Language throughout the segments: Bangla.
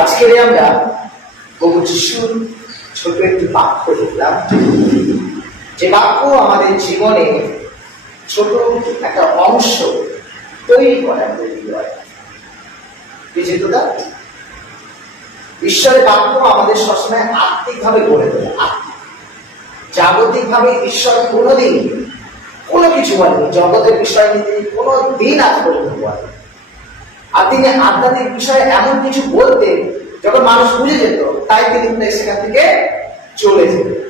আজকে আমরা প্রভু যিশুর ছোট একটি বাক্য দেখলাম, যে বাক্য আমাদের জীবনে ছোট একটা অংশ তৈরি করার তৈরি হয়। বিচিত্রতা, ঈশ্বরের বাক্য আমাদের সবসময় আত্মিকভাবে গড়ে তোলে। জাগতিকভাবে ঈশ্বর কোনোদিন কোনো কিছু বলেনি, জগতের বিষয় নিয়ে তিনি কোনো দিন আজ পর্যন্ত বলেন। আর তিনি আধ্যাত্মিক বিষয়ে এমন কিছু বলতেন যখন মানুষ বুঝে যেত, তাই তিনি সেখান থেকে চলে যেতেন।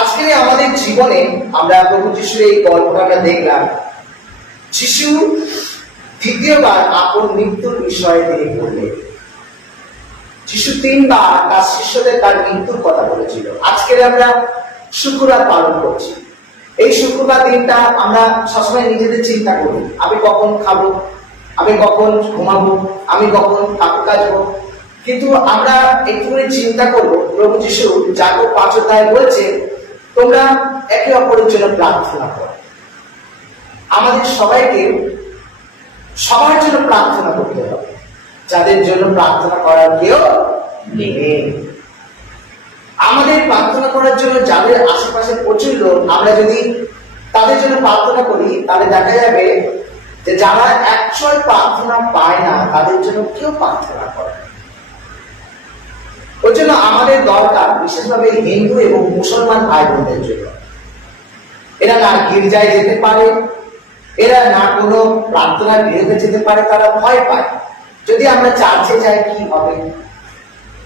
আজকে আমাদের জীবনে আমরা প্রভু যিশুর এই গল্পটা দেখলাম। যিশু দ্বিতীয়বার আপন মৃত্যুর বিষয়ে তিনি বললেন। যিশু তিনবার তার শিষ্যদের তার মৃত্যুর কথা বলেছিল। আজকে আমরা শুক্রবার পালন করছি। এই শুক্রবার দিনটা আমরা সবসময় নিজেদের চিন্তা করি, আমি কখন খাবো, আমি কখন ঘুমাবো, আমি কখন কাজবো। কিন্তু আমরা একটুখানি চিন্তা করবো, প্রভু যিশু যাকব ৫ অধ্যায়ে বলছে, তোমরা একে অপরের জন্য প্রার্থনা করো। আমাদের সবাইকে সবার জন্য প্রার্থনা করতে হবে, যাদের জন্য প্রার্থনা করার কেউ নেই। আমাদের প্রার্থনা করার জন্য যাদের আশেপাশে প্রচুর লোক, আমরা যদি তাদের জন্য প্রার্থনা করি, তাহলে দেখা যাবে যে যারা অ্যাকচুয়াল প্রার্থনা পায় না, তাদের জন্য কেউ প্রার্থনা করে। ওই জন্য আমাদের দরকার, বিশেষভাবে হিন্দু এবং মুসলমান ভাই বোনদের জন্য। এরা না গির্জায় যেতে পারে, এরা না কোনো প্রার্থনার গৃহে যেতে পারে, তারা ভয় পায় যদি আমরা চার্চে যাই কি হবে।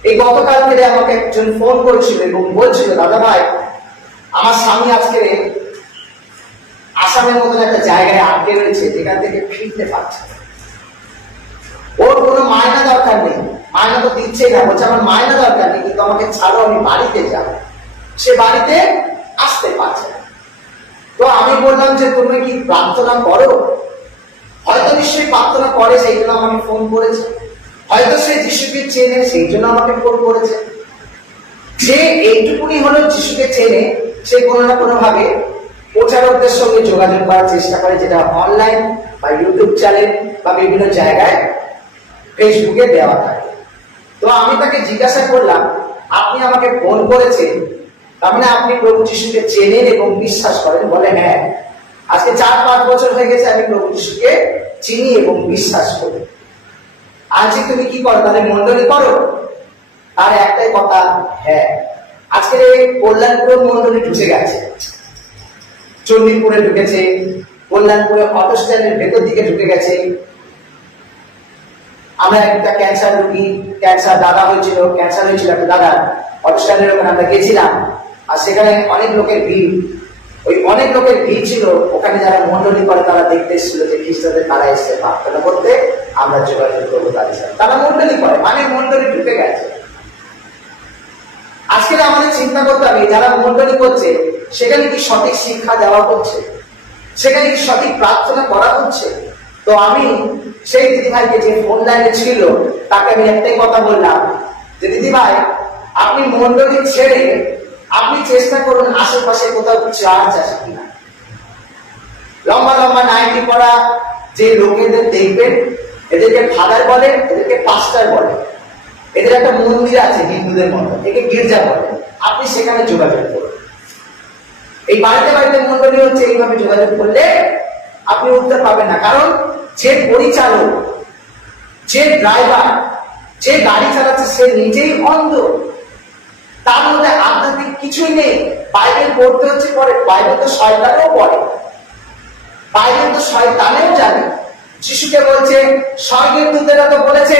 এই গতকাল থেকে আমাকে একজন ফোন করেছিল এবং বলছিল, দাদা ভাই, আমার স্বামী আজকে আসামের মতন একটা জায়গায় আটকে রয়েছে, যেখান থেকে ফিরতে পারছে না। ওর কোনো মায়না দরকার নেই, মায়না তো দিচ্ছেই না, বলছে আমার মায়না দরকার নেই, কিন্তু আমাকে ছাড়ো, আমি বাড়িতে যাবো। সে বাড়িতে আসতে পারছে না। তো আমি বললাম যে তুমি কি প্রার্থনা করো? হয়তো নিশ্চয়ই প্রার্থনা করে, সেই জন্য আমাকে ফোন করেছে। হয়তো সে যিশুকে চেনে, সেই জন্য আমাকে ফোন করেছে। যে এইটুকুনি হলো যিশুকে চেনে, সে কোনো না কোনো ভাবে প্রচারকদের সঙ্গে যোগাযোগ করার চেষ্টা করে, যেটা অনলাইন বা ইউটিউব চ্যানেল বা বিভিন্ন জায়গায় ফেসবুকে দেওয়া থাকে। তো আমি তাকে জিজ্ঞাসা করলাম, আপনি আমাকে ফোন করেছেন, তার মানে আপনি প্রভু যিশুকে চেনেন এবং বিশ্বাস করেন? বলে হ্যাঁ, আজকে ৪-৫ বছর হয়ে গেছে আমি প্রভু যিশুকে চিনি এবং বিশ্বাস করি। আজকে তুমি কি করো? তাহলে মন্ডলী করো? আর একটাই কথা, হ্যাঁ। আজকে কল্যাণপুর মন্ডলী ঢুকে গেছে, চণ্ডীপুরে ঢুকেছে, কল্যাণপুরে অটো স্ট্যান্ডের ভেতর দিকে ঢুকে গেছে। আমরা একটা ক্যান্সার রোগী, ক্যান্সার দাদা হয়েছিল, ক্যান্সার হয়েছিল একটা দাদা, অটো স্ট্যান্ডের ওখানে আমরা গেছিলাম। আর সেখানে অনেক লোকের ভিড়, ওই অনেক লোকের ভিড় ছিল। ওখানে যারা মন্ডলী করে তারা দেখতে এসেছিল যে খ্রিস্টানদের তারা এসে প্রার্থনা করতে, আমরা যোগাযোগ করবো তাদের সাথে। তারা মন্ডলী করে, মানে মন্ডলী ঢুকে গেছে। আজকে আমাদের চিন্তা করতে হবে, যারা মন্ডলী করছে সেখানে কি সঠিক শিক্ষা দেওয়া হচ্ছে? সেখানে কি সঠিক প্রার্থনা করা হচ্ছে? তো আমি সেই দিদিভাইকে, যে ফোন লাইনে ছিল, তাকে আমি একটাই কথা বললাম যে দিদিভাই, আপনি মন্ডলী ছেড়ে আপনি চেষ্টা করুন আশেপাশে কোথাও চার্চ আছে কিনা। লম্বা লম্বা নাইটি পরা যে লোকেদের দেখবেন, এদেরকে ফাদার বলে, এদেরকে পাস্টার বলে। এদের একটা মন্দির আছে হিন্দুদের মতো, একে গির্জা বলে। আপনি সেখানে যোগাযোগ করুন। এই বাড়িতে বাড়িতে মন্ডলী হচ্ছে, এইভাবে যোগাযোগ করলে আপনি উত্তর পাবেন না। কারণ যে পরিচালক, যে ড্রাইভার, যে গাড়ি চালাচ্ছে, সে নিজেই অন্ধ। তার মধ্যে আধ্যাত্মিক কিছুই নেই। বাইবেল পড়তে হচ্ছে পরে, বাইবেল তো শয়তানেও পড়ে, বাইবেল তো শয়তানেও জানে। যিশুকে বলছে, স্বর্গের দূতেরা তো বলেছে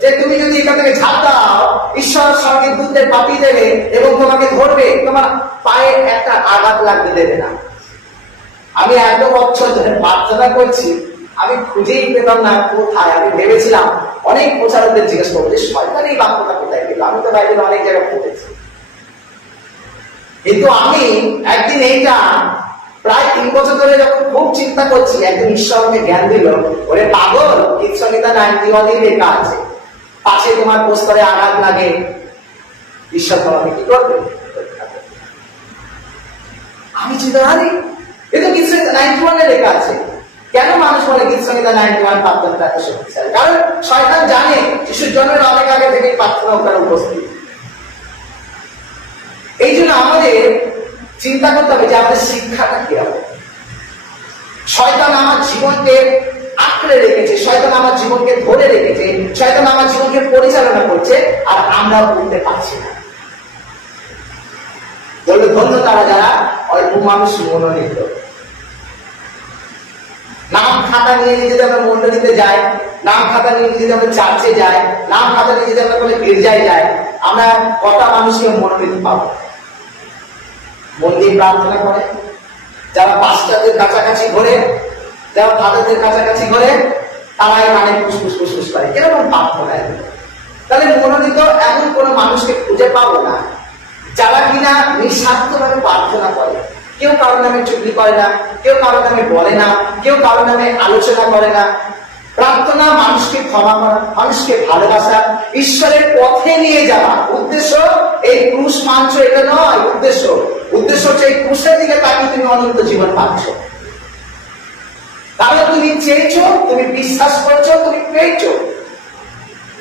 যে তুমি যদি এখান থেকে ঝাঁপ দাও, ঈশ্বর স্বর্গের দূতদের পাঠিয়ে দেবে এবং তোমাকে ধরবে, তোমার পায়ে একটা আঘাত লাগতে দেবে না। আমি এত বছর ধরে প্রার্থনা করছি, আমি খুঁজেই পেতাম না কোথায়। আমি ভেবেছিলাম অনেক প্রচারকদের জিজ্ঞেস করবো যে শয়তান এই বাক্যটা কোথায় পেল। আমি তো বাইবেল অনেক জায়গায় পড়েছি, কিন্তু আমি একদিন এইটা প্রায় ৩ বছর ধরে যখন খুব চিন্তা করছি, একদিন ঈশ্বর আমাকে জ্ঞান দিল, ওরে পাগল, গীতসংহিতা 91 লেখা আছে, পাশে তোমার প্রস্তরে আঘাত লাগে, ঈশ্বর তোমাকে কি করবে? আমি চিন্তা, আরে এ তো গীতসংহিতা 91 লেখা আছে, কেন মানুষ বলে গীত সংহিতা 91 প্রার্থনাটা এত শক্তিশালী? কারণ শয়তান জানে যিশুর জন্মের অনেক আগে থেকে প্রার্থনা ওখানে উপস্থিত। এই জন্য আমাদের চিন্তা করতে হবে যে আমাদের শিক্ষাটা কি হবে। শয়তান আমার জীবনকে আঁকড়ে রেখেছে, শয়তান আমার জীবনকে ধরে রেখেছে, শয়তান আমার জীবনকে পরিচালনা করছে, আর আমরা উঠতে পারছি না। বলবে ধন্য তারা যারা অল্প মানুষ মনোনীত। নাম খাতা নিয়ে যদি আমরা মন্ডলীতে যাই, নাম খাতা নিয়ে যদি আমরা চার্চে যাই, নাম খাতা নিয়ে যদি আমরা কোনো গির্জায় যাই, আমরা কটা মানুষকে মনোনীত পাবো? মন্দির প্রার্থনা করে, যারা পাস্টারদের কাছাকাছি ঘোরে, যারা ফাদারদের কাছাকাছি ঘোরে, তারাই মানে ফুসফুস ফুসফুস করে, কিরকম প্রার্থনা। তাহলে মনোনীত এমন কোন মানুষকে খুঁজে পাবো না যারা কিনা নিঃস্বার্থভাবে প্রার্থনা করে। কেউ কারোর নামে চুগলি করে না, কেউ কারোর নামে বলে না, কেউ কারোর নামে আলোচনা করে না। প্রার্থনা মানুষকে ক্ষমা করা, মানুষকে ভালোবাসা, ঈশ্বরের পথে নিয়ে যাওয়া। উদ্দেশ্য এই ক্রুশ মানছ এটা নয়, উদ্দেশ্য হচ্ছে এই ক্রুশের দিকে তাকিয়ে তুমি অনন্ত জীবন পাচ্ছ। তাহলে তুমি চেয়েছো, তুমি বিশ্বাস করছো, তুমি পেয়েছো।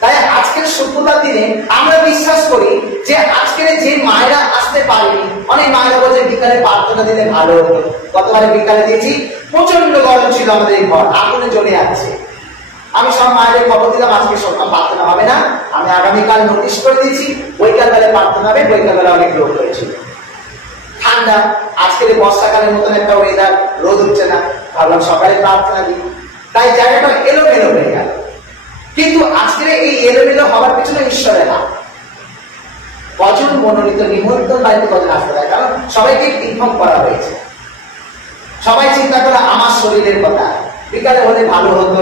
তাই আজকের সভ্যতার দিনে আমরা বিশ্বাস করি যে আজকের যে মায়েরা আসতে পারেনি, অনেক মায়েরা বলছে বিকালে প্রার্থনা দিলে ভালো হতো। গতবারে বিকালে দিয়েছি, প্রচন্ড গরম ছিল, আমাদের ঘর আগুনে জ্বলে যাচ্ছে। আমি সব মায়েদের খবর দিলাম আজকে সকাল প্রার্থনা হবে না, আমি আগামীকাল নোটিশ করে দিয়েছি, বৈকাল বেলায় প্রার্থনা হবে। বৈকাল বেলা অনেক লোক হয়েছিল, ঠান্ডা, আজকের বর্ষাকালের মতন একটা ওয়েদার, রোদ উঠছে না, ভাবলাম সকালে প্রার্থনা দিই। তাই জায়গাটা এলোমেলো হয়ে গেল। কিন্তু আজকের এই এলোমেলো হওয়ার পিছনে ঈশ্বরের হাত। কজন মনোনীত নিমন্ত্রণ বাড়িতে কজন আসতে পারে? কারণ সবাইকে ইনফর্ম করা হয়েছে। সবাই চিন্তা করে আমার শরীরের কথা, বিকালে হলে ভালো হতো,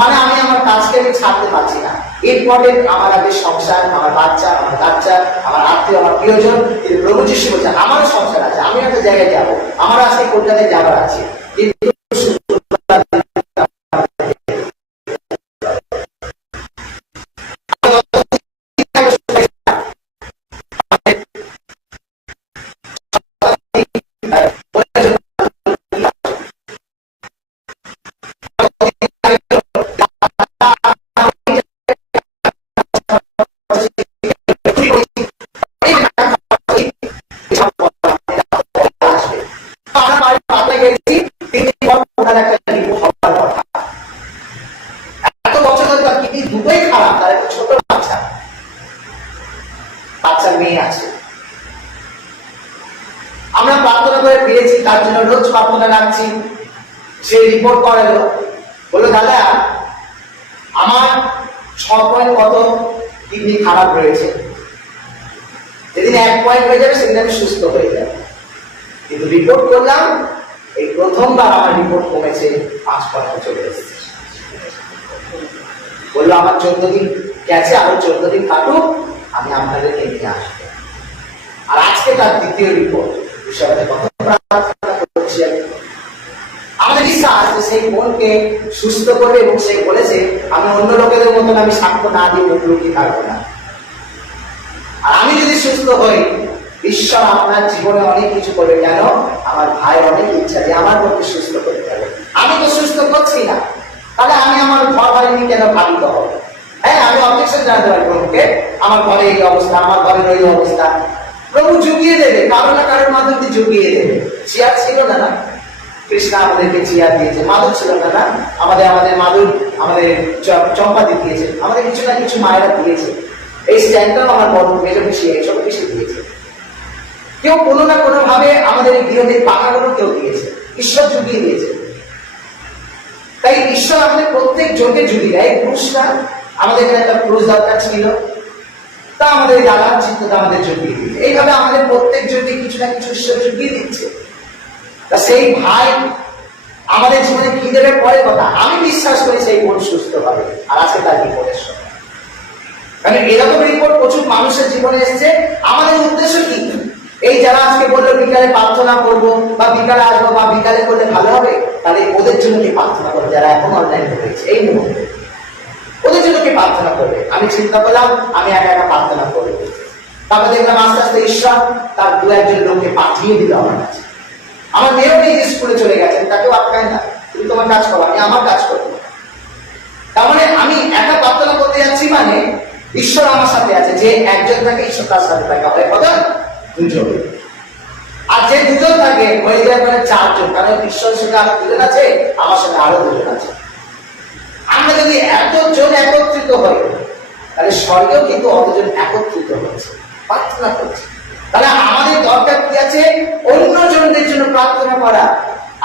মানে আমি আমার কাজকে আমি ছাড়তে পারছি না। ইম্পর্টেন্ট আমার আগে সংসার, আমার বাচ্চা, আমার কাচ্চা, আমার আত্মীয়, আমার প্রিয়জন। কিন্তু প্রভু যিশু বলছে আমারও সংসার আছে, আমি একটা জায়গায় যাবো, আমার আজকে কলকাতায় যাবার আছে। কিন্তু আমরা প্রার্থনা করে পেয়েছি, তার জন্য রোজ প্রার্থনা রাখছি। সে রিপোর্ট করালো, বললো দাদা আমার 6 পয়েন্ট কত কিডনি খারাপ রয়েছে, যেদিন 1 পয়েন্ট হয়ে যাবে সেদিন আমি সুস্থ হয়ে যাব। কিন্তু রিপোর্ট করলাম, এই প্রথমবার আমার রিপোর্ট কমেছে, 5 পয়েন্ট চলে এসেছে। বললো আমার 14 দিন গেছে, আরো 14 দিন কাটুক, আমি আপনাদেরকে নিয়ে আসবো। আর আজকে তার দ্বিতীয় রিপোর্ট। আমাদের বিশ্বাস সেই বোনকে সুস্থ করবে, এবং সে বলেছে আমি অন্য লোকেদের মতন আমি সাক্ষ্য না দিয়ে মুখ লুকিয়ে থাকবো না। আর আমি যদি সুস্থ হই, ঈশ্বর আপনার জীবনে অনেক কিছু করবে। কেন? আমার ভাই অনেক ইচ্ছা যে আমার পক্ষে সুস্থ করতে হবে। আমি তো সুস্থ করছি না, তাহলে আমি আমার ঘর বাড়ি নিয়ে কেন ভাবিত হবো? হ্যাঁ, আমি অবজেকশন জানাতে পারি প্রভুকে, আমার ঘরে এই অবস্থা, আমার ঘরের ওই অবস্থা। প্রভু জুগিয়ে দেবে, কারো না কারোর মাধ্যমে জুগিয়ে দেবে। চেয়ার ছিল না, না কৃষ্ণা আমাদেরকে চেয়ার দিয়েছে। মাদুর ছিল না, না আমাদের মাদুর, আমাদের চম্পাদি দিয়েছে, আমাদের কিছু না কিছু মায়েরা দিয়েছে। এই স্ট্যান্ডটাও আমার বড় মেজো বেশি, ছোট বেশি দিয়েছে। কেউ কোনো না কোনো ভাবে আমাদের এই গৃহদের পাখাগুলো কেউ দিয়েছে, ঈশ্বর জুগিয়ে দিয়েছে। তাই ঈশ্বর আমাদের প্রত্যেক জনকে জুগিয়ে দেয়। ক্রুশটা আমাদের এখানে একটা ক্রুশ দরকার ছিল, তা আমাদের দাদার চিত্রটা আমাদের জুগিয়ে দিচ্ছে। এইভাবে আমাদের প্রত্যেক জনকে কিছু না কিছু ঈশ্বর জুগিয়ে দিচ্ছে। তা সেই ভাই আমাদের জীবনে কি দেবে পরে কথা। আমি বিশ্বাস করি সেই বোন সুস্থ হবে, আর আজকে তার রিপোর্টের সময়। কারণ এরকম রিপোর্ট প্রচুর মানুষের জীবনে এসেছে। আমাদের উদ্দেশ্য কি? এই যারা আজকে বললো বিকালে প্রার্থনা করবো, বা বিকালে আসবো, বা বিকালে করলে ভালো হবে, তাহলে ওদের জন্য কি প্রার্থনা করবে? যারা এখন অনলাইনে রয়েছে এই মুহূর্তে, ওদের জন্য কি প্রার্থনা করবে? আমি চিন্তা করলাম আমি একা একা প্রার্থনা করবো। তারপর দেখলাম আস্তে আস্তে ঈশ্বর তার 2-1 জন লোককে পাঠিয়ে দিল আমার কাছে। আমার মেয়েও এই স্কুলে চলে গেছেন, তাকেও আটকায় না। তুমি তোমার কাজ করো, আমি আমার কাজ করবো। তার মানে আমি একা প্রার্থনা করতে যাচ্ছি মানে ঈশ্বর আমার সাথে আছে। যে একজন থাকে ঈশ্বর তার সাথে থাকে, হয় কথা দুজন। আর যে দুজন থাকে হয়ে যায় মানে চারজন, কারণ ঈশ্বরের সঙ্গে আরো দুজন আছে, আমার সঙ্গে আরো দুজন আছে। আমরা যদি এতজন একত্রিত হই তাহলে স্বর্গেও কিন্তু অতজন একত্রিত হচ্ছে, প্রার্থনা করছে। তাহলে আমাদের দরকার কি আছে? অন্য জনদের জন্য প্রার্থনা করা।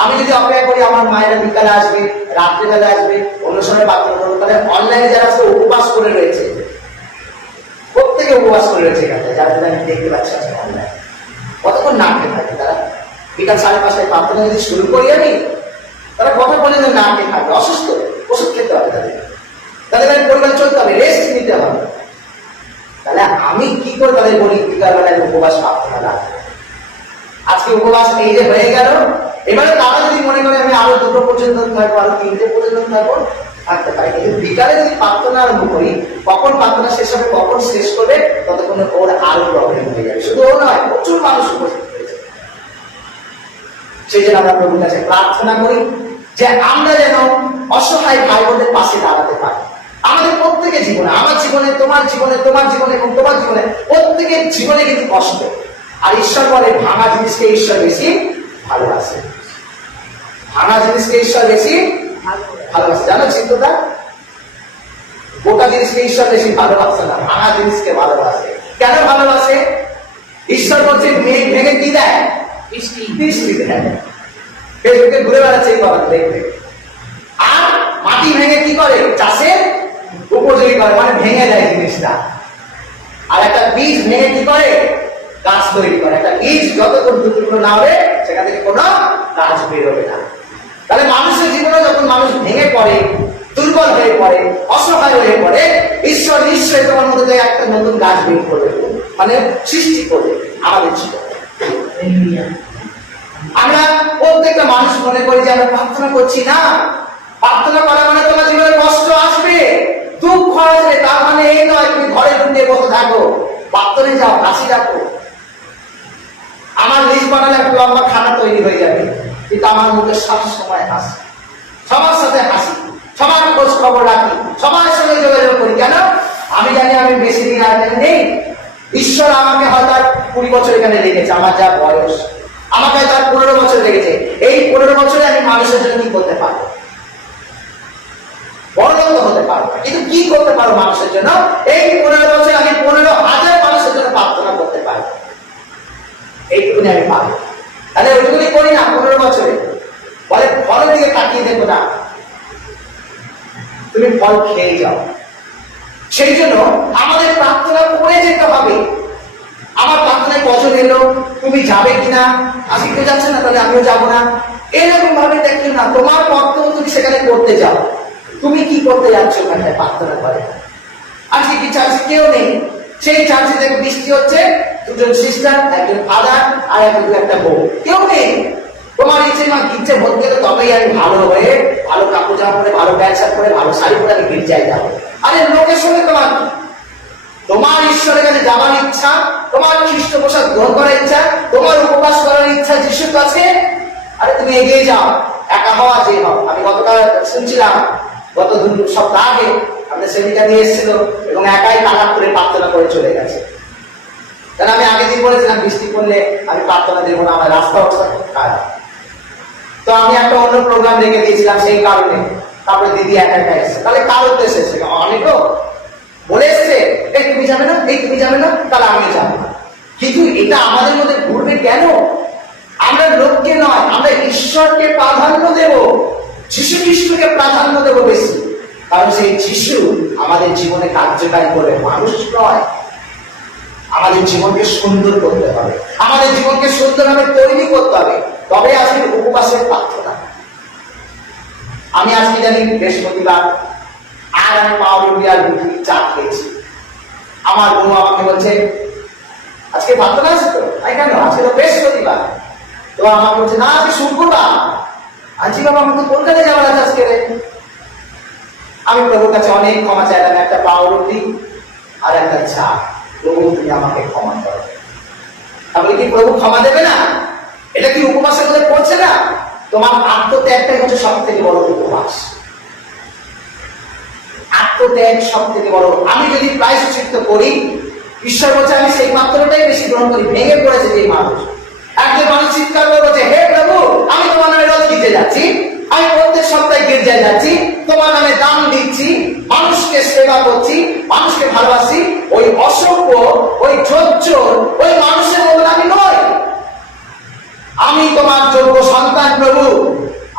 আমি যদি অপেক্ষা করি আমার মায়েরা বিকালে আসবে, রাত্রিবেলা আসবে, অন্য সময় প্রার্থনা করবো, তাহলে অনলাইনে যারা আছে উপবাস করে রয়েছে, প্রত্যেকে উপবাস করে রয়েছে এখানে, যারা আমি দেখতে পাচ্ছি আজকে অনলাইনে কতক্ষণ নামতে থাকে তারা। বিকাল 5:30 প্রার্থনা যদি শুরু করি আমি, তারা কথা বলে নামতে থাকবে, অসুস্থ, ওষুধ খেতে হবে তাদের, তাদের পরিবার চলতে হবে, রেস্ট নিতে হবে। তাহলে আমি কি করে তাদের বলি বিকালবেলায় উপবাস প্রার্থনা রাখবো। আজকে উপবাস এই যে হয়ে গেল, এবারে তারা যদি মনে করে আমি আরো 2টো পর্যন্ত থাকবো, আরো 3টে পর্যন্ত থাকবো, থাকতে পারে। কিন্তু বিকালে যদি প্রার্থনা আরম্ভ করি, কখন প্রার্থনা শেষ হবে, কখন শেষ করবে, ততক্ষণে ওর আরো প্রবলেম হয়ে যাবে। শুধু ও নয়, প্রচুর মানুষ উপস্থিত হয়েছে। সেই জন্য আমরা প্রভুর কাছে প্রার্থনা করি যে আমরা যেন অসহায় ভাই বোনদের পাশে দাঁড়াতে পারি। আমাদের প্রত্যেকের জীবনে, আমার জীবনে, তোমার জীবনে, তোমার জীবনে এবং তোমার জীবনে, প্রত্যেকের জীবনে কিন্তু কষ্ট। আর ঈশ্বর বলে ভাঙা জিনিসকে ঈশ্বর বেশি ভালোবাসে। ভাঙা জিনিসকে ঈশ্বর বেশি ভালোবাসে, জানো চিন্তা? গোটা জিনিসকে ঈশ্বর বেশি ভালোবাসে না, ভাঙা জিনিসকে ভালোবাসে। কেন ভালোবাসে? ঈশ্বর বলছে মেঘ ভেঙে কি দেয়? বৃষ্টি দেয়। ফেসবুকে ঘুরে বেড়াচ্ছে এই বাবা দেখবে। আর মাটি ভেঙে কি করে? চাষের উপযোগী করে, মানে ভেঙে দেয় জিনিসটা। আর একটা বীজ ভেঙে কি করে? গাছ তৈরি করে। একটা বীজ যতক্ষণ দুটো না হবে সেখান থেকে কোনো গাছ বেরোবে না। তাহলে মানুষের জীবনে যখন মানুষ ভেঙে পড়ে, দুর্বল হয়ে পড়ে, অসহায় হয়ে পড়ে, ঈশ্বর নিশ্চয়ই তোমার মধ্যে একটা নতুন গাছ বের করবে, মানে সৃষ্টি করবে আমাদের জীবনে। আমরা প্রত্যেকটা মানুষ মনে করি যে আমরা প্রার্থনা করছি না। প্রার্থনা করা মানে তোমার জীবনে কষ্ট আসবে, দুঃখ আসবে, তার মানে এই নয় তুমি ঘরে ঢুকে বসে থাকো। প্রার্থনায় যাও, হাসি রাখো। আমার লিস্ট বানালে একটা লম্বা খানা তৈরি হয়ে যাবে, কিন্তু আমার মুখে সব সময় হাসি, সবার সাথে হাসি, সবার খোঁজ খবর রাখি, সবার সঙ্গে যোগাযোগ করি। কেন? আমি জানি আমি বেশি দিন আর নেই। ঈশ্বর আমাকে হয়তো 20 বছর এখানে রেখেছে, আমার যা বয়স, আমাকে তার 15 বছর লেগেছে। এই 15 বছরে আমি মানুষের জন্য কি করতে পারবো? বড় লোক হতে পারবো না, কিন্তু কি করতে পারবো মানুষের জন্য? এই 15 বছরে আমি 15,000 মানুষের জন্য প্রার্থনা করতে পারবো। এইটুকুনি আমি পারবো। তাহলে ওইটুকুনি করি না 15 বছরে। বলে ফলের দিকে তাকিয়ে দেখো না, তুমি ফল খেয়ে যাও। সেই জন্য আমাদের প্রার্থনা করে যেতে হবে। আমার প্রার্থনায় কজন এলো, তুমি যাবে কিনা? আজকে কেউ যাচ্ছে না, তাহলে আমিও যাবো না, এরকম ভাবে দেখো না। তোমার কর্তব্য তুমি সেখানে করতে যাও। তুমি কি করতে যাচ্ছ ওখানটায় প্রার্থনা করে? আজকে কি চার্চে কেউ নেই? সেই চার্চে দেখো বৃষ্টি হচ্ছে, 2জন সিস্টার, একজন ফাদার আর একটা বউ, কেউ নেই। তোমার ইচ্ছে ভর্তি গেলে তবেই আমি ভালো হয়ে, ভালো কাপড় জামা পরে, ভালো প্যান্ট শার্ট পরে, ভালো শাড়ি পরে আমি গির্জায় যাবো। আরে লোকের সঙ্গে তোমার তোমার ঈশ্বরের কাছে যাওয়ার ইচ্ছা, তোমার খ্রিস্ট প্রসাদ গ্রহণ করার ইচ্ছা, তোমার উপবাস করার ইচ্ছা যিশুর কাছে। আরে তুমি এগিয়ে যাও, একা হওয়া যে হও। আমি গতকাল শুনছিলাম, গত 2 সপ্তাহ আগে আমাদের সেমিনার নিয়ে এসেছিল এবং একাই কালাপ করে প্রার্থনা করে চলে গেছে। কারণ আমি আগের দিন বলেছিলাম বৃষ্টি পড়লে আমি প্রার্থনা দেবো না, আমার রাস্তা অবস্থা খুব খারাপ। তো আমি একটা অন্য প্রোগ্রাম রেখে দিয়েছিলাম সেই কারণে। তারপরে দিদি একা এসেছে, তাহলে কার উদ্দেশ্যে এসেছে? অনেকও বলে এসছে, এই তুমি যাবে না, এই তুমি যাবে না, তাহলে আমি যাবো না। কিন্তু এটা আমাদের মধ্যে ঘুরবে কেন? আমরা লোককে নয়, আমরা ঈশ্বরকে প্রাধান্য দেব, যিশু খ্রিস্টকে প্রাধান্য দেব বেশি। কারণ সেই যিশু আমাদের জীবনে কার্যকারী করে, মানুষ নয়। আমাদের জীবনকে সুন্দর করতে হবে, আমাদের জীবনকে সুন্দরভাবে তৈরি করতে হবে, তবে আসলে উপবাসের প্রার্থনা। আমি আজকে জানি বৃহস্পতিবার, আর আমি পাউরুটি আর রুটি চা খেয়েছি। আমার বউ আমাকে বলছে আজকে প্রার্থনা আছে তো? কেন? আজকে তো বৃহস্পতিবার। তো আমাকে বলছে না, আজকে শুক্রবার। আজকে বাবা আমাকে কলকাতায় যাওয়ার আছে আজকে। আমি প্রভুর কাছে অনেক ক্ষমা চাইলাম, একটা পাউরুটি আর একটা চা। প্রভু তুমি আমাকে ক্ষমা করো। তাহলে কি প্রভু ক্ষমা দেবে না? এটা কি উপবাসের মধ্যে পড়ছে না? তোমার আত্মত্যাগটাই হচ্ছে সব থেকে বড় উপবাস। আত্মত্যাগ সব থেকে বড়। আমি যদি প্রায়শ্চিত্ত করি, ঈশ্বর বলছে আমি সেই মাত্রটাই বেশি গ্রহণ করি। ভেঙে পড়েছে যে মানুষ, একজন মানুষ চিৎকার করে বলছে, হে প্রভু, আমি তোমার নামে রোজ গির্জে যাচ্ছি, আমি প্রত্যেক সপ্তাহে গির্জায় যাচ্ছি, তোমার নামে দান দিচ্ছি, মানুষকে সেবা করছি, মানুষকে ভালোবাসি, ওই অসভ্য, ওই ঝোজ্জোর, ওই মানুষের মতো আমি নই। আমি তোমার যোগ্য সন্তান প্রভু।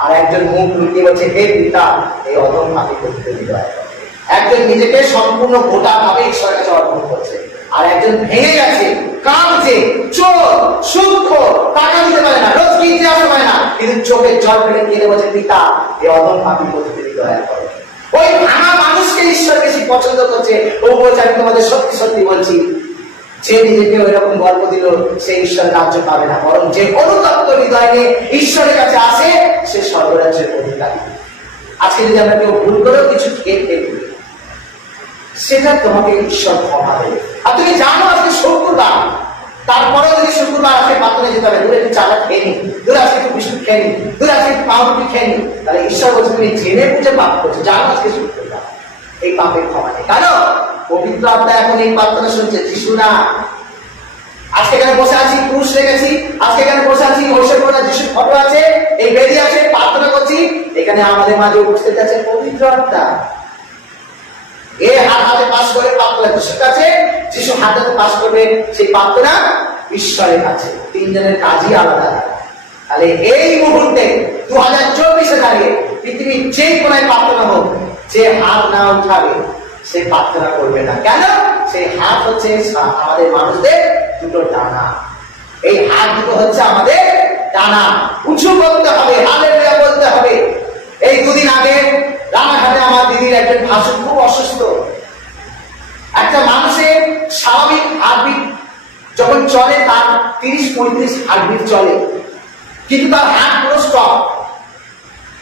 আর একজন মুখ লুকিয়ে বলছে, হে পিতা, এই অধম পাপী করতে দিতে হয়। একজন নিজেকে সম্পূর্ণ গোটা ভাবে ঈশ্বরের কাছে অর্পণ করছে, আর একজন ভেঙে গেছে, কাঁদছে, চোর, সূক্ষ্ম, টাকা দিতে পারে না, রোজ কিনতে আসতে পারে না, কিন্তু চোখের জল ফেলে কেঁদে বলছে, পিতা, এই অধম পাপী করতে দিতে হয়। ওই ভাঙা মানুষকে ঈশ্বর বেশি পছন্দ করছে। ও বলছে, আমি তোমাদের সত্যি সত্যি বলছি, যে নিজেকে ওই রকম গর্ব দিল, সে ঈশ্বরের রাজ্য পাবে না, বরং যে অনুতপ্ত হৃদয় নিয়ে ঈশ্বরের কাছে আসে, সে স্বর্গরাজ্যের অধিকারী। আজকে যদি আমরা কেউ ভুল করেও কিছু খেয়ে ফেলি, সেটা তোমাকে ঈশ্বর ক্ষমা দেবে। আর তুমি জানো আজকে শুক্রবার, তারপরেও যদি শুক্রবার আজকে বাথরুমে যেতে হবে, দূরে একটু চালা খেয়ে নি, দূরে আজকে একটু বিস্কুট খেয়ে নি, দূরে আজকে একটু পাউরুটি খেয়ে নি, তাহলে ঈশ্বর বলছে তুমি জেনে বুঝে পাপ করছো, জানো আজকে শুক্রবার, এই পাপের ক্ষমা নেই। কেন? পবিত্র আত্মা এখন এই প্রার্থনা শুনছে, যিশু না। আজকে এখানে বসে আছি, ক্রুশ রেখেছি, আজকে এখানে বসে আছি, ঐশ্বর্যপূর্ণ যিশুর ফটো আছে, এই বেদি আছে, প্রার্থনা করছি, এখানে আমাদের মাঝে উপস্থিত আছে পবিত্র আত্মা। এ হাতে পাশ করে প্রার্থনা যিশুর কাছে, যিশু হাতে পাশ করবে সেই প্রার্থনা ঈশ্বরের কাছে। তিনজনের কাজই আলাদা। তাহলে এই মুহূর্তে 2024-এ দাঁড়িয়ে পৃথিবীর যে কোনায় প্রার্থনা হোক, যে হাত না উঠাবে সে প্রার্থনা করবে না। কেন? সেই হাত হচ্ছে আমাদের মানুষদের দুটো ডানা। এই হাত দুটো হচ্ছে আমাদের ডানা। উঁচু করতে হবে, হালেলুয়া বলতে হবে। এই দুদিন আগে রানাঘাটে আমার দিদির একজন ভাসুর খুব অসুস্থ। একটা মানুষের স্বাভাবিক হার্টবিট যখন চলে, তার 30-35 হার্টবিট চলে, কিন্তু তার হার্ট পুরো স্টপ।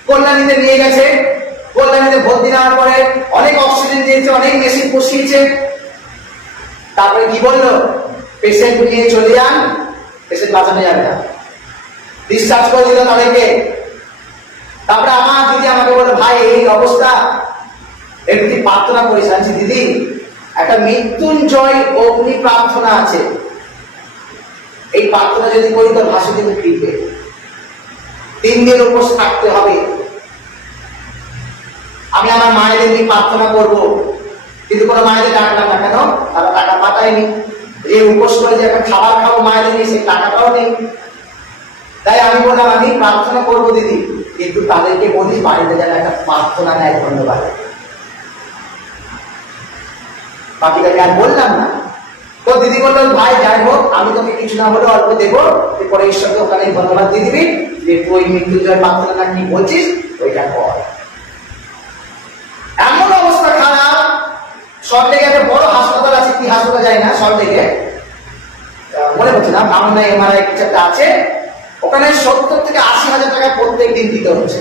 কল্যাণীতে নিয়ে গেছে, কল্যাণীতে ভর্তি নেওয়ার পরে অনেক অক্সিজেন দিয়েছে, অনেক মেশিন বসিয়েছে। তারপরে কি বললো, পেশেন্ট নিয়ে চলে যান, পেশেন্ট বাঁচানো যাবে না, ডিসচার্জ করে দিল তাদেরকে। তারপরে আমার দিদি আমাকে বললো, ভাই এই অবস্থা, একটু প্রার্থনা করেছে। আছি দিদি, একটা মৃত্যুঞ্জয় অগ্নি প্রার্থনা আছে, এই প্রার্থনা যদি করি তো ভাসু কিন্তু ফিরবে। 3 দিন উপোস থাকতে হবে। আমি আমার মায়েদের নিয়ে প্রার্থনা করব, কিন্তু কোনো মায়েদের ডাকলাম না। কেন? তারা টাকা পাঠায়নি। এই উপোস করে যে একটা খাবার খাবো মায়েদের নিয়ে, সেই টাকাটাও নেই। তাই আমি বললাম, আমি প্রার্থনা করবো দিদি, কিন্তু তাদেরকে বলি বাড়িতে যেন একটা প্রার্থনা নেয়, ধন্যবাদ। বাকিটাকে আর বললাম না। তো দিদি বললো, ভাই যাই হোক, আমি তোকে কিছু না হলে অল্প দেবো, এরপরে ঈশ্বরকে ওখানে ধন্যবাদ দিয়ে দিবি, যে তুই মৃত্যুঞ্জয় প্রার্থনা না কি বলছিস ওইটা কর। এমন অবস্থা খারাপ, সল্টলেকে একটা বড় হাসপাতাল আছে, কি হাসপাতাল যায় না, সল্টলেকে মনে হচ্ছে না, ভাবনা এমআরআই কিছু একটা আছে, ওখানে 70 থেকে 80 হাজার টাকা প্রত্যেক দিন দিতে হচ্ছে।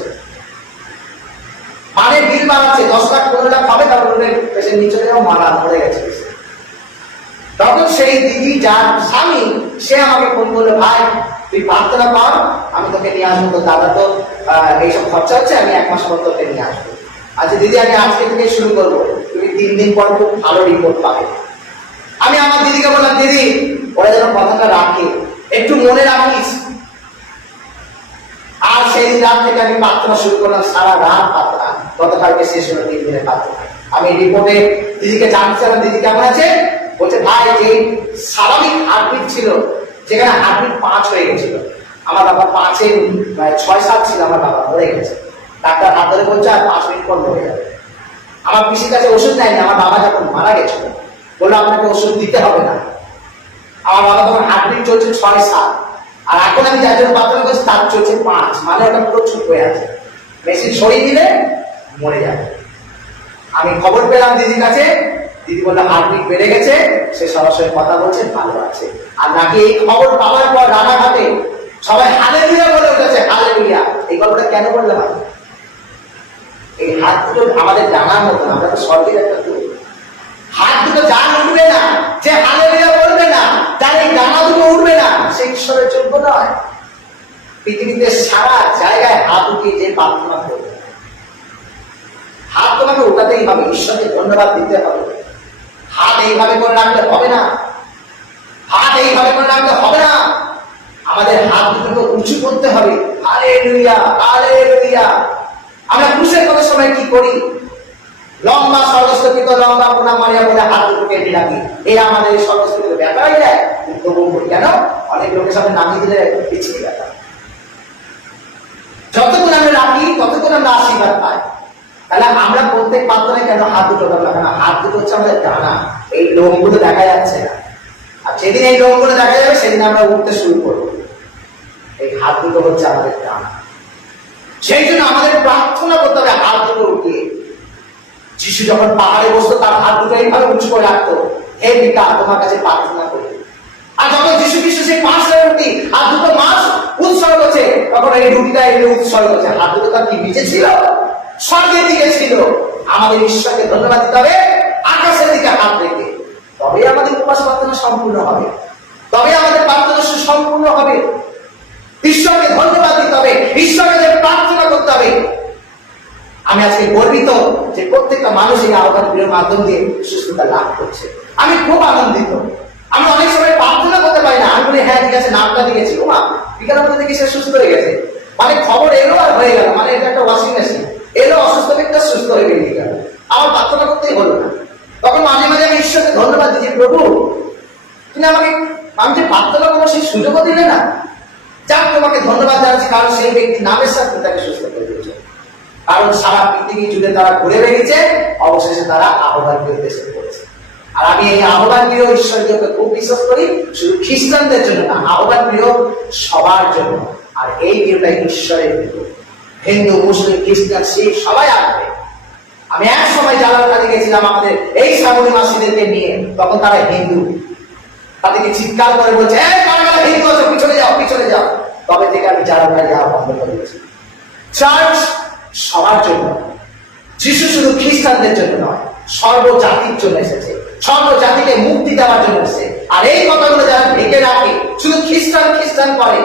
মানে বিল বাড়াচ্ছে, 10 লাখ 15 লাখ হবে, তারপরে পেশেন্ট নিচে মারা মরে গেছে। তখন সেই দিদি, যার স্বামী, সে আমাকে ফোন করলো, ভাই তুই প্রার্থনা কর, আমি তোকে নিয়ে আসবো। তো দাদা তো এইসব খরচা হচ্ছে, আমি 1 মাস পর তোকে নিয়ে আসবো। আচ্ছা দিদি, আমি আজকে থেকে শুরু করবো, তুমি 3 দিন পর খুব ভালো রিপোর্ট পাবে। আমি আমার দিদিকে বললাম, দিদি ওরা যেন কথাটা রাখে, একটু মনে রাখিস। আর সেই রাত থেকে আমি প্রার্থনা শুরু করলাম, সারা রাত প্রার্থনা। গতকালকে শেষ হলো 3 দিনের প্রার্থনা। আমি রিপোর্টে দিদিকে জানছিলাম, দিদি কেমন আছে? বলছে, ভাই যে স্বাভাবিক হার্টবিট ছিল, যেখানে হার্টবিট 5 হয়ে গেছিল, আমার বাবা 5-এ 6-7 ছিল, আমার বাবা মরে গেছে। ডাক্তার হাত ধরে বলছে আর 5 মিনিট পর মরে যাবে। আমার পিসির কাছে ওষুধ নেয়নি, আমার বাবা যখন মারা গেছিল বললো আপনাকে ওষুধ দিতে হবে না। আমার বাবা তখন হার্টবিট চলছে 6-7, আর এখন আমি যার জন্য প্রার্থনা করছি তার চলছে 5, মানে ওটা পুরো চুপ হয়ে আছে। মেশিন সরিয়ে দিলে মরে যাবে। আমি খবর পেলাম দিদির কাছে, দিদি বললো হার্টবিট বেড়ে গেছে, সে সরাসরি কথা বলছে, ভালো আছে। আর নাকি এই খবর পাওয়ার পর রানাঘাটে সবাই হালেলুয়া বলে উঠেছে, হালেলুয়া। এই গল্পটা কেন বললাম? এই হাত দুটো আমাদের ডানার মতন, আমরা তো স্বর্গের একটা দূর। হাত দুটো যার উঠবে না, যে হালেলুয়া বলবে না, যার এই ডানা দুটো উঠবে না, সে ঈশ্বরের যোগ্য নয়। পৃথিবীতে সারা জায়গায় হাত উঠিয়ে যে প্রার্থনা করবে, হাত তোমাকে ওঠাতেই হবে, ঈশ্বরকে ধন্যবাদ দিতে হবে। হাত এইভাবে করে রাখলে হবে না, হাত এইভাবে করে রাখলে হবে না। আমাদের হাত দুটো উঁচু করতে হবে। Hallelujah, hallelujah. আমরা ক্রুশের কত সময় কি করি? লম্বা সর্বস্তপিত লম্বা প্রণাম মারিয়া বলে হাত দুটোকে এনে রাখি। এরা আমাদের সর্বস্তপিত ব্যথা হয়ে যায়, তবু করি কেন? অনেক লোকের সামনে নামিয়ে দিলে পিছিয়ে ব্যথা। যতক্ষণ আমরা রাখি ততক্ষণ আমরা আশীর্বাদ পাই। তাহলে আমরা প্রত্যেক প্রার্থনায় কেন হাত দুটো দরকার? কেন হাত দুটো হচ্ছে আমাদের ডানা, এই লোমগুলো দেখা যাচ্ছে না। আর যেদিন এই লোমগুলো দেখা যাবে সেদিন আমরা উঠতে শুরু করবো। এই হাত দুটো হচ্ছে আমাদের ডানা। সেই জন্য আমাদের প্রার্থনা করতে হবে হাত দুটো উঠিয়ে। যিশু যখন পাহাড়ে বসতো তার হাত দুটো এইভাবে উঁচু করে রাখতো, হে পিতা তোমার কাছে প্রার্থনা করি। আর যখন যিশু খ্রিস্ট সেই 5টা রুটি আর 2টো মাছ উৎসর্গ করছে, তখন এই রুটিটা এগুলো উৎসর্গ করছে। হাত দুটো তার কি নিচে ছিল? স্বর্গের দিকে ছিল। আমাদের ঈশ্বরকে ধন্যবাদ দিতে হবে আকাশের দিকে হাত রেখে। তবেই আমাদের উপবাস প্রার্থনা সম্পূর্ণ হবে, তবে আমাদের প্রার্থনা সুসম্পূর্ণ হবে। ঈশ্বরকে ধন্যবাদ দিতে হবে, ঈশ্বরকে প্রার্থনা করতে হবে। আমি আজকে গর্বিত যে প্রত্যেকটা মানুষ এই আহ্বান প্রিয় মাধ্যম দিয়ে সুস্থতা লাভ করছে। আমি খুব আনন্দিত। আমরা অনেক সময় প্রার্থনা করতে পারি না। আমি বলি হ্যাঁ ঠিক আছে, নামটা দিয়েছি, ও মা বিকালের মধ্যে দেখি সে সুস্থ হয়ে গেছে। মানে খবর এলো আর হয়ে গেল, মানে এটা একটা ওয়াশিং মেশিন এলো, অসুস্থ ব্যক্তি সুস্থ হয়ে বেরিয়ে গেল, আমার প্রার্থনা করতেই হলো না। তখন মাঝে মাঝে আমি ঈশ্বরকে ধন্যবাদ দিচ্ছি, প্রভু তুমি আমাকে, আমি যে প্রার্থনা করবো সেই সুযোগও দিলে না। যাক, তোমাকে ধন্যবাদ জানাচ্ছি, কারণ সেই ব্যক্তি নামের সাথে তাকে সুস্থ করে দিয়েছে। কারণ সারা পৃথিবী জুড়ে তারা ঘুরে বেরিয়েছে, অবশেষে তারা আহ্বান দেশে পড়েছে। আর আমি এই আহ্বান প্রিয় ঈশ্বরকে খুব বিশ্বাস করি, শুধু খ্রিস্টানদের জন্য না, আহ্বান প্রিয় সবার জন্য। আর এই প্রিয়টা ঈশ্বরের প্রিয়। হিন্দু, মুসলিম, খ্রিস্টান, শিখ সবাই আসবে। আমি এক সময় জালার কাছে গেছিলাম আমাদের এই শ্রাবণী মাসিদেরকে নিয়ে, তখন তারা হিন্দু, তাদেরকে চিৎকার করে বলছে হিন্দু আছো, পিছনে যাও, পিছনে যাও। তবে থেকে আমি জালার কাছে যাওয়া বন্ধ করে দিয়েছি। চার্চ সবার জন্য, যিশু শুধু খ্রিস্টানদের জন্য নয়, সর্বজাতির জন্য এসেছে, সর্বজাতিকে মুক্তি দেওয়ার জন্য এসেছে। আর এই কথাগুলো যারা ঢেকে রাখে, শুধু খ্রিস্টান খ্রিস্টান করে,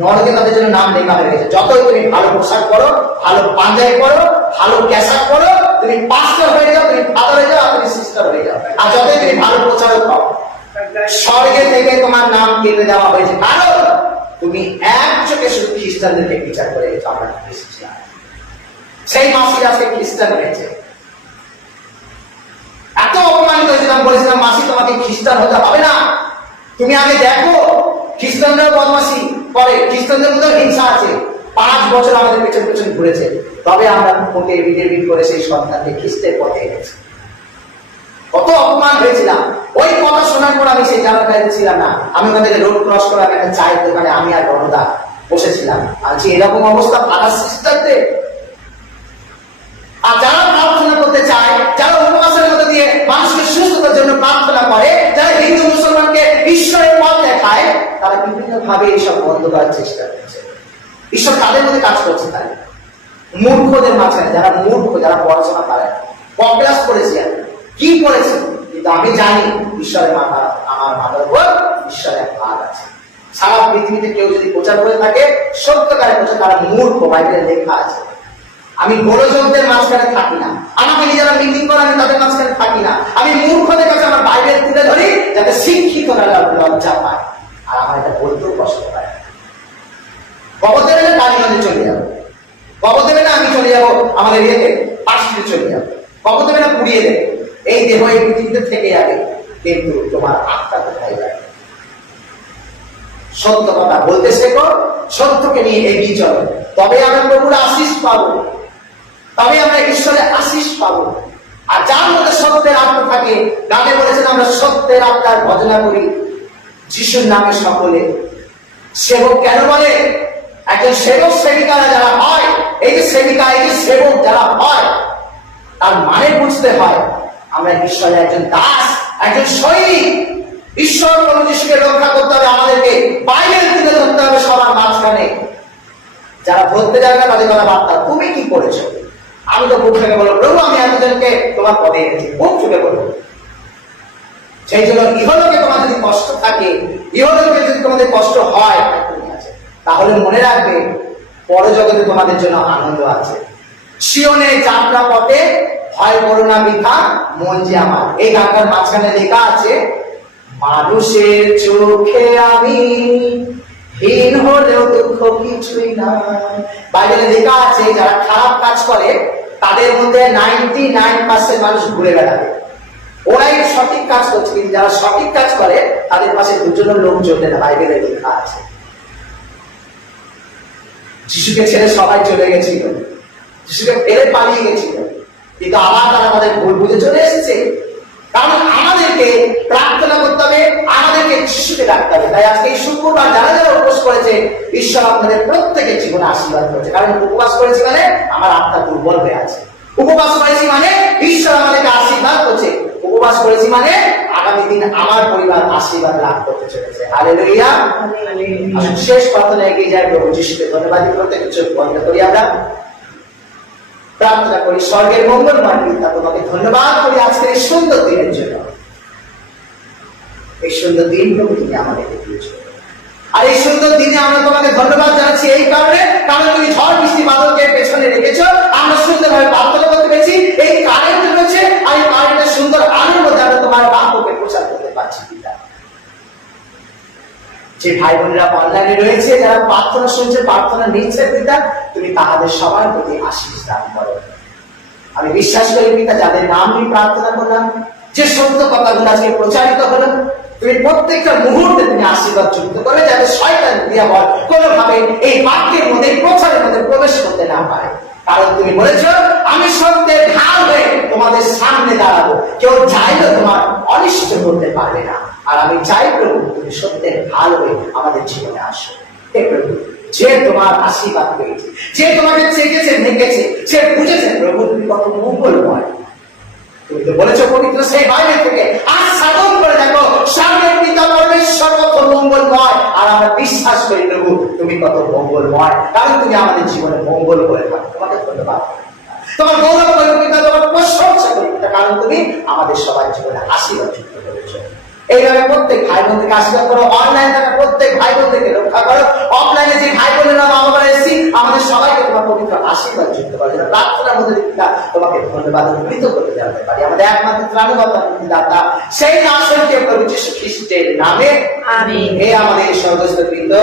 নরকে তাদের জন্য নাম লেখা হয়ে গেছে। যতই তুমি ভালো পোশাক করো, ভালো পাঞ্জাবি করো, ভালো ক্যাসাক করো, তুমি পাস্টার হয়ে যাও, তুমি ফাদার হয়ে যাও, আর তুমি সিস্টার হয়ে যাও। আর যতই তুমি ভালো প্রচারক হও, স্বর্গে থেকে তোমার নাম কেটে দেওয়া হয়েছে, কারণ তুমি এক চোখে শুধু খ্রিস্টানদেরকে বিচার করে গেছো। আমরা খ্রিস্টান, সেই মাসি আজকে খ্রিস্টান হয়েছে। এত অপমানিত হয়েছিলাম, বলেছিলাম মাসি তোমাকে খ্রিস্টান হতে হবে না, তুমি আগে দেখো খ্রিস্টানরাও বদমাসি করে, খ্রিস্টানদের মধ্যে হিংসা আছে। 5 বছর আমাদের পেছন পেছন ঘুরেছে, তবে আমরা কোটে বিড়ে করে সেই সন্তানকে খ্রিস্টের পথে এনেছি। কত অপমান হয়েছিলাম। ওই কথা শোনার পর আমি সেই জায়গার কাছে ছিলাম না। আমি ওখান থেকে রোড ক্রস করার একটা চায়ের দোকানে আমি আর বড়দা বসেছিলাম। আজ এরকম অবস্থা ফাদার সিস্টারদের। আর যারা প্রার্থনা করতে চায়, যারা উপবাসের মধ্যে দিয়ে মানুষকে সুস্থতার জন্য প্রার্থনা করে, যারা হিন্দু মুসলমানকে ঈশ্বরের পথ দেখায়, তারা বিভিন্ন ভাবে এইসব বন্ধ করার চেষ্টা করছে। ঈশ্বর তাদের মধ্যে কাজ করছে। তাই মূর্খদের মাঝখানে, যারা মূর্খ, যারা পড়াশোনা করে, কপলাস করেছি আমি, কি করেছি, কিন্তু আমি জানি ঈশ্বরের মাথা, আমার মাথার উপর ঈশ্বরের হাত আছে। সারা পৃথিবীতে কেউ যদি প্রচার করে থাকে সত্যকারে প্রচার, তারা মূর্খ, বাইবেলে লেখা আছে। আমি গোলযোগদের মাঝখানে থাকি না, আমাকে নিজেরা মিটিং করে আমি তাদের মাঝখানে থাকি না। আমি মূর্খদের কাছে আমার বাইবেল তুলে ধরি, যাতে শিক্ষিতরা লজ্জা পায়, আর আমার এটা বলতেও কষ্ট পায়। কবর দেবে না, কালীগঞ্জে চলে যাবো। কবর দেবে না, আমি চলে যাবো আমাদের ইয়েতে পাশে চলে যাবো। কবর দেবে না, পুড়িয়ে দেবে। এই দেহ এই পৃথিবীতে থেকে যাবে, কিন্তু তোমার আত্মা কোথায় যাবে? সত্য কথা বলতে শেখো, সত্যকে নিয়ে এগিয়ে চলো, তবে আমরা প্রভুর আশিস পাবো, তবে আমরা ঈশ্বরের আশিস পাবো। আর যার মধ্যে সত্যের আত্মা থাকে, গানে বলেছেন আমরা সত্যের আত্মার ভজনা করি যিশুর নামে সকলে। সেবক কেন বলে? একজন সেবক সেবিকারা যারা হয়, এই যে সেবিকা, এই যে সেবক যারা হয়, তার মানে বুঝতে হয় আমরা ঈশ্বরের একজন দাস, একজন সৈনিক। ঈশ্বর প্রভু যিশুকে রক্ষা করতে হবে, আমাদেরকে বাইবেল তুলে ধরতে হবে সবার মাঝখানে। যারা ধরতে যাবে না তাদের কথা বার্তা, তুমি কি করেছো? আমি তো বুক থেকে বলবো, প্রভু আমি এতজনকে তোমার পদে এনেছি, বুক ছুটে বলবো। সেই জন্য ইহলোকে তোমার যদি কষ্ট থাকে, ইহলোকে যদি তোমাদের কষ্ট হয়, তাহলে মনে রাখবে পরজগতে তোমাদের জন্য আনন্দ আছে। সিয়নে যাত্রা পথে ভয় করো না বৃথা মন যে আমার। এই গানটার মাঝখানে লেখা আছে, মানুষের চোখে আমি হীন হলেও দুঃখ কিছুই না। বাইবেলে লেখা আছে যারা খারাপ কাজ করে তাদের মধ্যে 99% মানুষ ঘুরে বেড়াবে, ওরাই সঠিক কাজ করছে, কিন্তু যারা সঠিক কাজ করে তাদের পাশে দুজনের লোক চলবে না। বাইবেলে লেখা আছে যিশুকে ছেড়ে সবাই চলে গেছিল, যিশুকে ফেলে পালিয়ে গেছিল, কিন্তু আবার তারা তাদের ভুল বুঝে চলে এসেছে। কারণ আমাদেরকে প্রার্থনা করতে হবে, আমাদেরকে যিশুকে ডাকতে হবে। তাই আজকে এই শুক্রবার যারা যারা উপবাস করেছে, ঈশ্বর আপনাদের প্রত্যেকের জীবনে আশীর্বাদ করেছে। কারণ উপবাস করেছি মানে আমার আত্মা দুর্বল হয়ে আছে, উপবাস করেছি মানে ঈশ্বর আমাদেরকে আশীর্বাদ করছে, উপবাস করেছি মানে আগামী দিন আমার পরিবার আশীর্বাদ লাভ করতে চলেছে। হালেলুয়া। আসুন শেষ প্রার্থনা এগিয়ে যায়। প্রভু যিশুকে ধন্যবাদ প্রত্যেক চোখ বন্ধ করি আমরা প্রার্থনা করি। স্বর্গের মঙ্গলময় পিতা, তোমাকে ধন্যবাদ করি আজকের এই সুন্দর দিনের জন্য। এই সুন্দর দিন প্রভু তুমি আমাদেরকে দিয়েছো, আর এই সুন্দর দিনে আমরা তোমাকে ধন্যবাদ জানাচ্ছি এই কারণে, কারণ তুমি ঝড় বৃষ্টি বাদলকে পেছনে রেখেছো, আমরা সুন্দরভাবে প্রার্থনা করতে পেরেছি। এই কারেন্ট রয়েছে, আর এই কারেন্টের সুন্দর আলোর মধ্যে আমরা তোমার বাক্যকে প্রচার করতে পারছি পিতা। যে ভাই বোনেরা অনলাইনে রয়েছে, যারা প্রার্থনা শুনছে, প্রার্থনা নিচ্ছে পিতা, তুমি তাহাদের সবার প্রতি আশীর্বাদ দান করো। আমি বিশ্বাস করি পিতা, যাদের নাম নিয়ে প্রার্থনা করলাম, যে সত্য কথাগুলো আজকে প্রচারিত হলো, তুমি প্রত্যেকটা মুহূর্তে তুমি আশীর্বাদ যুক্ত করে, যাতে শয়তান দিয়াবল কোনোভাবে এই বাক্যের মধ্যে, প্রচারের মধ্যে প্রবেশ করতে না পারে। কারণ তুমি বলেছো, আমি সত্যের ঢাল হয়ে তোমাদের সামনে দাঁড়াবো, কেউ চাইলে তোমার অনিষ্ট করতে পারবে না। আর আমি চাই প্রভু, তুমি সত্যের ঢাল হয়ে আমাদের জীবনে আসো। হে প্রভু, যে তোমার আশীর্বাদ পেয়েছে, যে তোমাকে চেকেছে, মেকেছে, সে বুঝেছে প্রভু তুমি কত মঙ্গলময়। তুমি তো বলেছো পবিত্র সেই বাইবেল থেকে, আজ সাধন করে দেখো স্বর্গের পিতা পরমেশ্বর কত মঙ্গলময়। আর আমরা বিশ্বাস করি প্রভু তুমি কত মঙ্গলময়, কারণ তুমি আমাদের জীবনে মঙ্গল করে থাকো। তোমাকে ধন্যবাদ, তোমার গৌরব করি পিতা, তোমার প্রশংসা করি পিতা, কারণ তুমি আমাদের সবার জীবনে আশীর্বাদ যুক্ত করেছো। এইভাবে প্রত্যেক ভাই বোনকে আশীর্বাদ করো, অনলাইনে থাকা প্রত্যেক ভাই বোনদেরকে রক্ষা করো, অফলাইনে যে ভাই বোনেরা আমরা এসেছি আমাদের সবাইকে তোমার পবিত্র আশীর্বাদ যুক্ত করো। যেন প্রার্থনার মধ্যে পিতা তোমাকে ধন্যবাদ কৃত করতে জানতে পারি। আমাদের একমাত্র ত্রাণকর্তা দাতা সেই নাসরকে প্রভু যীশু খ্রিস্টের নামে আমিন। হে আমাদের স্বর্গস্থ পিতা।